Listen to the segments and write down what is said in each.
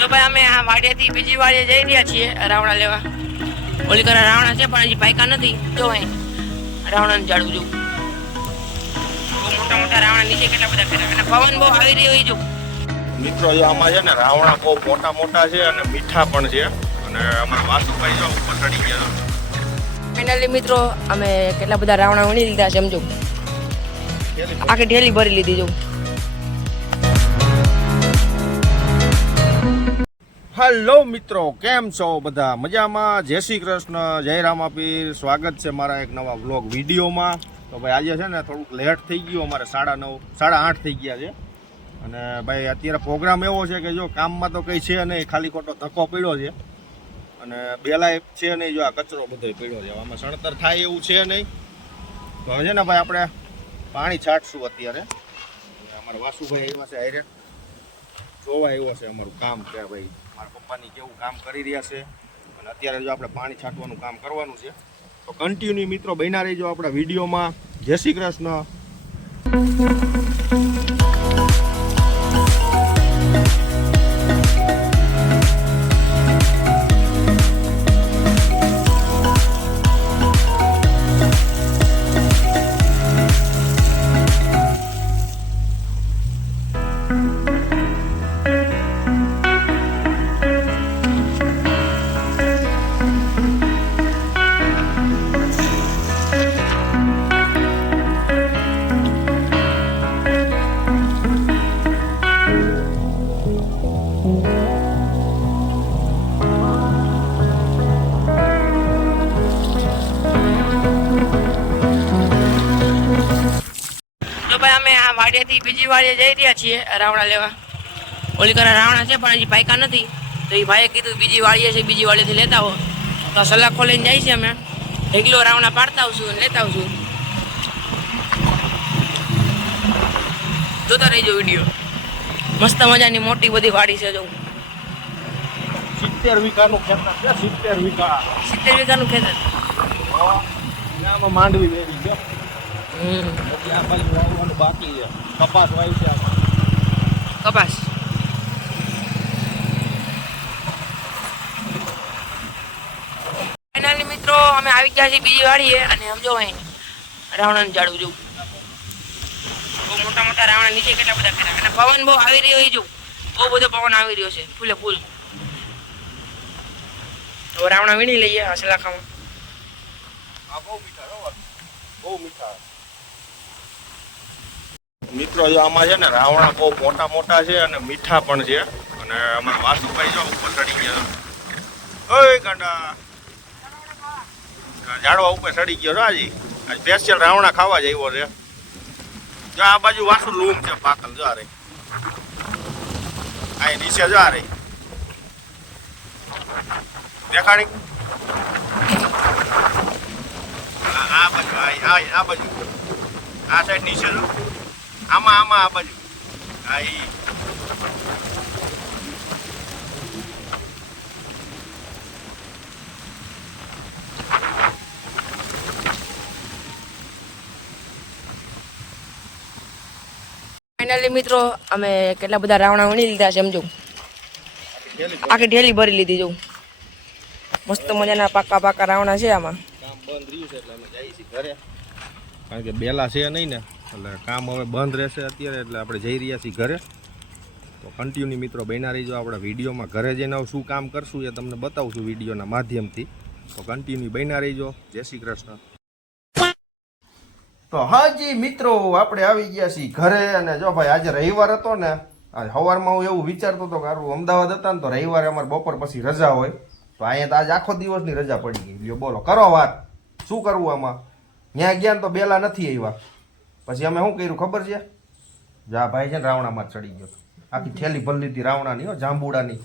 તો ભાઈ અમે આ વાડિયાથી બીજી વાડીએ જઈ રહ્યા છીએ રાવણા લેવા. ઓલી કરા રાવણા છે પણ હજી પાયકા નથી. જો અહીં રાવણાને ઝાડવું જો બહુ મોટા મોટા રાવણા નીચે કેટલા બધા કર્યા અને પવન બહુ આવી રહ્યો હોય જો મિત્રો આમાં છે ને રાવણા બહુ મોટા મોટા છે અને મીઠા પણ છે અને અમારા વાસુભાઈ જો ઉપર ચડી ગયા. ફાઇનલી મિત્રો અમે કેટલા બધા રાવણા વીણી લીધા છે સમજો. આખી ઢેલી ભરી લીધી જો. હેલો મિત્રો, કેમ છો બધા? મજામાં? જય શ્રી કૃષ્ણ, જય રામાપીર. સ્વાગત છે મારા એક નવા વ્લોગ વિડીયોમાં. તો ભાઈ આજે છે ને થોડુંક લેટ થઈ ગયું, અમારે 9:30 8:30 થઈ ગયા છે. અને ભાઈ અત્યારે પ્રોગ્રામ એવો છે કે જો કામમાં તો કંઈ છે નહીં, ખાલી ખોટો ધક્કો પડ્યો છે અને બેલાય છે નહીં. જો આ કચરો બધો પડ્યો છે, આમાં સણતર થાય એવું છે નહીં. તો હવે છે ને ભાઈ આપણે પાણી છાંટશું અત્યારે. અમારા વાસુભાઈ આવ્યા છે હારે જોવા આવ્યો છે અમારું કામ કે ભાઈ મારા પપ્પાની કેવું કામ કરી રહ્યા છે અને અત્યારે જો આપણે પાણી છાંટવાનું કામ કરવાનું છે. તો કન્ટિન્યુ મિત્રો બન્યા રહીજો આપણા વિડીયોમાં. જય શ્રી કૃષ્ણ. અમે આ વાડિયાથી બીજી વાડીએ જઈ રહ્યા છીએ રાવણા લેવા. ઓલી કરા રાવણા છે પણ હજી પાયકા નથી. તો એ ભાઈએ કીધું બીજી વાડીએ છે, બીજી વાડીએથી લેતા હો. તો સલાખો લઈને જાય છે અમે. ઢેગલો રાવણા પાડતા આવશું અને લેતા આવશું. જોતા રહીજો વિડીયો. મસ્ત મજાની મોટી બધી વાડી છે જો. 70 વીઘાનું ખેતર છે. 70 વીઘા. 70 વીઘાનું ખેતર. આમાં માંડવી વેરી છે. આ બાજુ વાવવાનું બાકી છે. કપાસ વાવી છે આમાં. કપાસ. ફાઇનલી મિત્રો અમે આવી ગયા છીએ બીજી વાડીએ અને સમજો અહીં રાવણાનું ઝાડવું જો બહુ મોટા મોટા રાવણા નીચે કેટલા બધા કર્યા અને પવન બહુ આવી રહ્યો હોય જો બહુ બધો પવન આવી રહ્યો છે ફૂલે ફૂલ. તો રાવણા વીણી લઈએ આ સલાખામાં. આ બહુ મીઠા, બહુ મીઠા મિત્રો. જો આમાં છે ને રાવણા બહુ મોટા મોટા છે અને મીઠા પણ છે અને અમારા વાસુભાઈ જો ઉપર ચડી ગયા. ઓય ગાંડા ઝાડવા ઉપર ચડી ગયો છો આજી. આજ સ્પેશિયલ રાવણા ખાવા જ આવ્યો છે. જો આ બાજુ વાસુ લૂમ છે પાકલ. જો આ રહી આ નીચે જો આ રહી દેખાડી. આ બાજુ આ બાજુ આ સાઈડ નીચે જો આમાં આ બાજુ આ ફાઇનલી મિત્રો અમે કેટલા બધા રાવણા વીણી લીધા છે સમજો. આખી ઢેલી ભરી લીધી જો. મસ્ત મજાના પાકા પાકા રાવણા છે આમાં. કામ બંધ રહ્યું છે એટલે અમે જઈએ છીએ ઘરે, કારણ કે બેલા છે નહીં ને એટલે કામ હવે બંધ રહેશે અત્યારે. એટલે આપણે જઈ રહ્યા છીએ ઘરે. તો કન્ટિન્યુ મિત્રો બન્યા રહીજો આપણા વિડીયોમાં. ઘરે જઈને શું કામ કરશું એ તમને બતાવશું વિડીયોના માધ્યમથી. તો કન્ટિન્યુ બન્યા રહીજો. જય શ્રી કૃષ્ણ. તો હાજી મિત્રો આપણે આવી ગયા છીએ ઘરે. અને જો ભાઈ આજે રવિવાર હતો ને, આજે સવારમાં હું એવું વિચારતો હતો કે સારું અમદાવાદ હતા ને તો રવિવારે અમારે બપોર પછી રજા હોય. તો અહીંયા તો આજે આખો દિવસની રજા પડી ગઈ. લ્યો બોલો કરો વાત, શું કરવું આમાં? ત્યાં ગયા ને તો બેલા નથી આવ્યા. પછી અમે શું કર્યું ખબર છે? જા ભાઈ છે ને રાવણામાં ચડી ગયો. આખી થેલી ભરી લીધી રાવણાની, હો જાંબુડાની.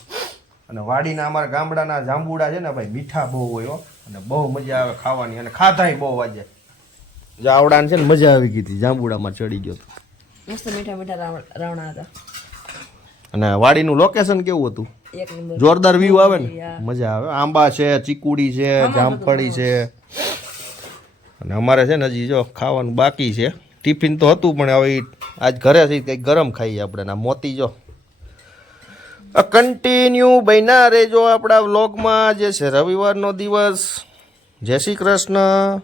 અને વાડીના અમારા ગામડાના જાંબુડા છે ને ભાઈ મીઠા બહુ હોય હો, અને બહુ મજા આવે ખાવાની. અને ખાધાય બહુ આજે. જાવડાને છે ને મજા આવી ગઈ હતી, જાંબુડામાં ચડી ગયો. મસ્ત મીઠા મીઠા રાવણા હતા. અને વાડીનું લોકેશન કેવું હતું? એક નંબર. જોરદાર વ્યૂ આવે ને, મજા આવે. આંબા છે, ચીકુડી છે, જામફળી છે. અને અમારે છે ને હજી જો ખાવાનું બાકી છે. ટિફિન તો હતું પણ હવે આજ ઘરે છે કંઈક ગરમ ખાઈએ આપણે. ના મોતી જો કન્ટિન્યુ બન્યા રહેજો આપણા વ્લોગમાં. જે છે રવિવારનો દિવસ. જય શ્રી કૃષ્ણ.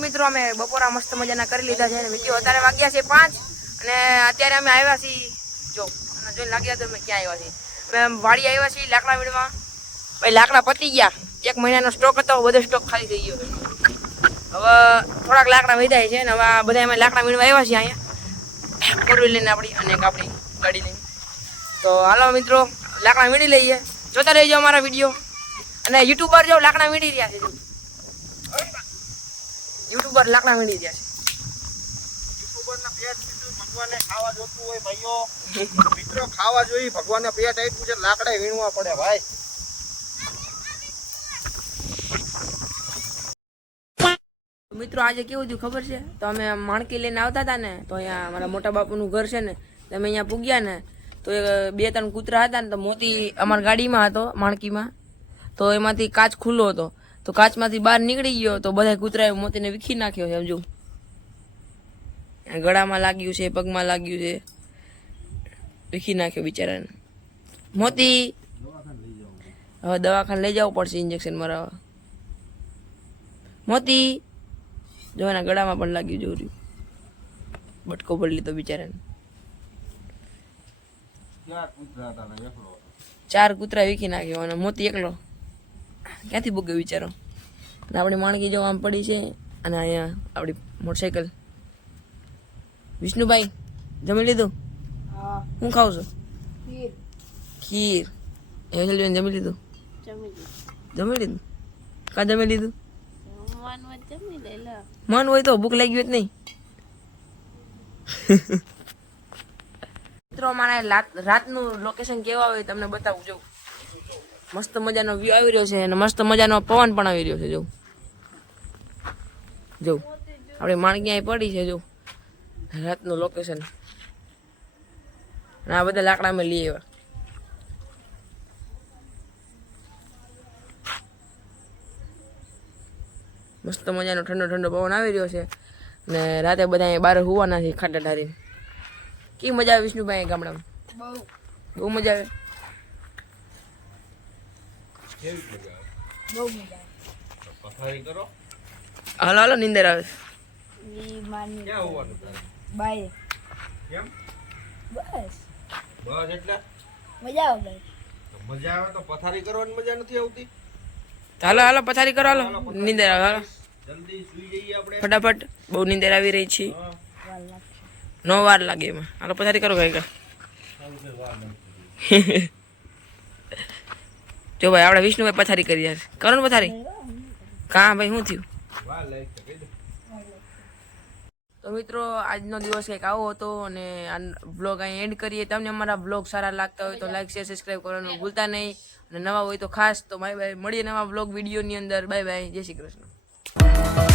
મિત્રો અમે બપોરા મસ્ત મજાના કરી લીધા છે. મિત્રો અત્યારે વાગ્યા છે 5 અને અત્યારે અમે આવ્યા છીએ જો જોઈને લાગ્યા તો અમે ક્યાં આવ્યા છીએ. અમે વાડી આવ્યા છીએ લાકડા વીણવા. પછી લાકડા પતી ગયા. 1 મહિનાનો સ્ટોક હતો, બધો સ્ટોક ખાલી થઈ ગયો. હવે થોડાક લાકડા વધ્યા છે ને હવે બધા અમે લાકડા વીણવા આવ્યા છીએ અહીંયા 4 વ્હીલ લઈને આપણી અને એક આપણી ગાડી લઈને. તો હાલો મિત્રો લાકડા વીણી લઈએ. જોતા રહેજો અમારા વિડીયો. અને યુટ્યુબર જો લાકડા વીણી રહ્યા છે. યુટ્યુબર લાકડા વીણી રહ્યા છે. યુટ્યુબરના પેટ ભગવાનને ખાવા જોતું હોય ભાઈઓ. મિત્રો ખાવા જોઈએ, ભગવાનને પેટ આપ્યું છે, લાકડા વીણવા પડે ભાઈ. મિત્રો આજે કેવું થયું ખબર છે? તો અમે માણકી લઈને આવતા હતા ને તો અહીંયા મારા મોટા બાપુનું ઘર છે ને તો અમે અહીંયા પૂગ્યા ને તો 2-3 કૂતરા હતા ને તો મોતી અમારી ગાડીમાં હતો માણકીમાં. તો એમાંથી કાચ ખુલ્લો હતો તો કાચમાંથી બહાર નીકળી ગયો તો બધા કૂતરાએ મોતીને વીખી નાખ્યો છે. સમજો ગળામાં લાગ્યું છે, પગમાં લાગ્યું છે, વીખી નાખ્યો બિચારાને. મોતી હવે દવાખાને લઈ જવું પડશે ઇન્જેક્શન મરાવવા. મોતી જો એના ગળામાં પણ લાગ્યું જોર્યું, બટકો પડી લીધો બિચારાને. 4 કૂતરા વીખી નાખ્યો અને મોતી એકલો ક્યાંથી ભોગ્યો બિચારો. અને આપણી માણકી જો આમ પડી છે અને અહીંયા આપણી મોટરસાઇકલ. વિષ્ણુભાઈ જમી લીધું? હું ખાવ છું? ખીર. હેસલબેન જમી લીધું? જમી લીધું? કા જમી લીધું? મન હોય તો ભૂખ લાગી હોય જ નહીં. મિત્રો મારે રાતનું લોકેશન કેવા હોય તમને બતાવું. જો મસ્ત મજાનો વ્યૂ આવી રહ્યો છે અને મસ્ત મજાનો પવન પણ આવી રહ્યો છે. જો આપણે માણકી અહીં પડી છે. જો રાતનું લોકેશન. અને આ બધા લાકડા અમે લઈ આવ્યા. મસ્ત મજાનો ઠંડો ઠંડો પવન આવી રહ્યો છે ને રાતે બધા બહાર હોવાના છે ખાટા ઢારીને. કેવી મજા આવે વિષ્ણુભાઈ ગામડામાં? બહુ મજા આવે. હાલો હાલો નીંદર આવે. મજા આવે તો પથારી કરવાની મજા નથી આવતી? હાલો હાલો પથારી કરો. હાલો નીંદર આવે. હાલો જલ્દી સુઈ જઈએ આપણે ફટાફટ. બહુ નીંદર આવી રહી છે. 9 વાર લાગે એમાં. હાલો પથારી કરો ભાઈ. જો ભાઈ આપણે વિષ્ણુભાઈ પથારી કરી યાર. કરો ને પથારી. કાં ભાઈ શું થયું? તો મિત્રો આજનો દિવસ કંઈક આવો હતો અને આ બ્લોગ અહીં એન્ડ કરીએ. તમને અમારા બ્લોગ સારા લાગતા હોય તો લાઈક શેર સબસ્ક્રાઈબ કરવાનું ભૂલતા નહીં. અને નવા હોય તો ખાસ તો બાય બાય. મળીએ નવા બ્લોગ વિડીયોની અંદર. Bye bye. જય શ્રી કૃષ્ણ.